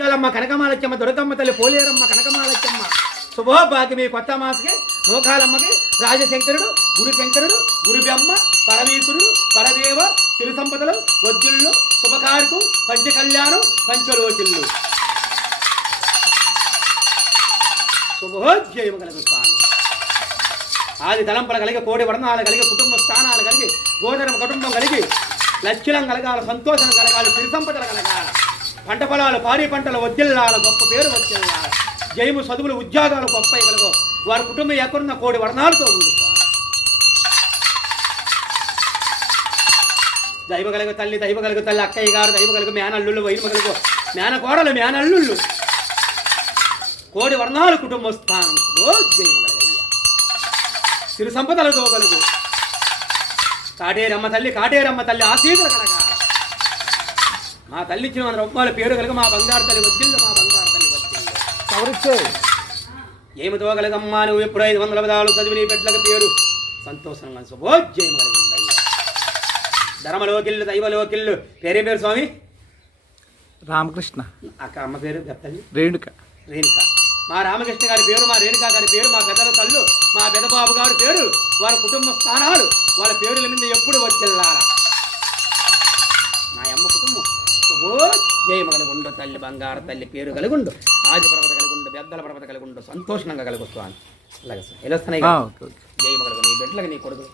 చాలమ్మ కనకమాలచ్చమ్మ దుర్గమ్మ తల్లి పోలేరమ్మ కనకమాలచ్చమ్మ శుభోభాగ్యమి కొత్త మాసకి నోకాలమ్మకి రాజశంకరుడు గురు శంకరుడు గురు బ్రహ్మ పరమేశ్వరుడు పరదేవ సిరి సంపదలు వద్యుళ్ళు శుభకార్కు పంచకళ్యాణం పంచలోకిళ్ళు శుభోజ్జయము కలుగు స్వామి ఆది తలంపల కలిగి కోడి వర్ణాలు కలిగి కుటుంబ స్థానాలు కలిగి గోధర్మ కుటుంబం కలిగి లక్ష్యం కలగాలి సంతోషం కలగాలి సిరి సంపదలు కలగాలి పంట పొలాలు పాడి పంటలు వద్దిల్లాల గొప్ప పేరు వద్దిల్లాల జయము చదువులు ఉద్యోగాలు గొప్ప కలుగు వారి కుటుంబం ఎక్కడున్న కోడి వర్ణాలతో ఉంది దైవ కలుగు తల్లి అక్కయ్య గారు దైవ కలుగు మేనల్లుళ్ళు వైమ కలుగు మేనకోడలు మేనల్లుళ్ళు కోడి వర్ణాలు కుటుంబ స్థానం జయము కలగయ్య సిరి సంపదలతో కలుగు కాటేరమ్మ తల్లి ఆశీర్వదన కలగాల మా తల్లి ఇచ్చిన 100 రూపాయల పేరు కలుగు మా బంగారు తల్లి వద్దిల్లు మా బంగారు తల్లి వద్దిల్లు ఏమితో కలగమ్మా నువ్వు ఎప్పుడు 500 పదాలు చదివి నీ బిడ్డలకు పేరు సంతోషంగా శుభోజ్జయం కలిగిందయ్యా ధర్మలోకిల్లు దైవలోకిల్లు పేరు స్వామి రామకృష్ణ అక్క అమ్మ పేరు తల్లి రేణుక మా రామకృష్ణ గారి పేరు మా రేణుక గారి పేరు మా పెద్దల తల్లు మా పెదబాబు గారి పేరు వారి కుటుంబ స్థానాలు వాళ్ళ పేరుల మీద ఎప్పుడు వద్దిల్లాల నా అమ్మ కుటుంబం జయము కలుగుండు తల్లి బంగారు తల్లి పేరు కలుగుండు ఆది పర్వత కలుగుండు పెద్దల పర్వత కలుగుండు సంతోషంగా కలుగుతాను అలాగే సార్ ఎలా వస్తున్నాయి జయము కలుగు నీ బిడ్డలకు నీ కొడుకు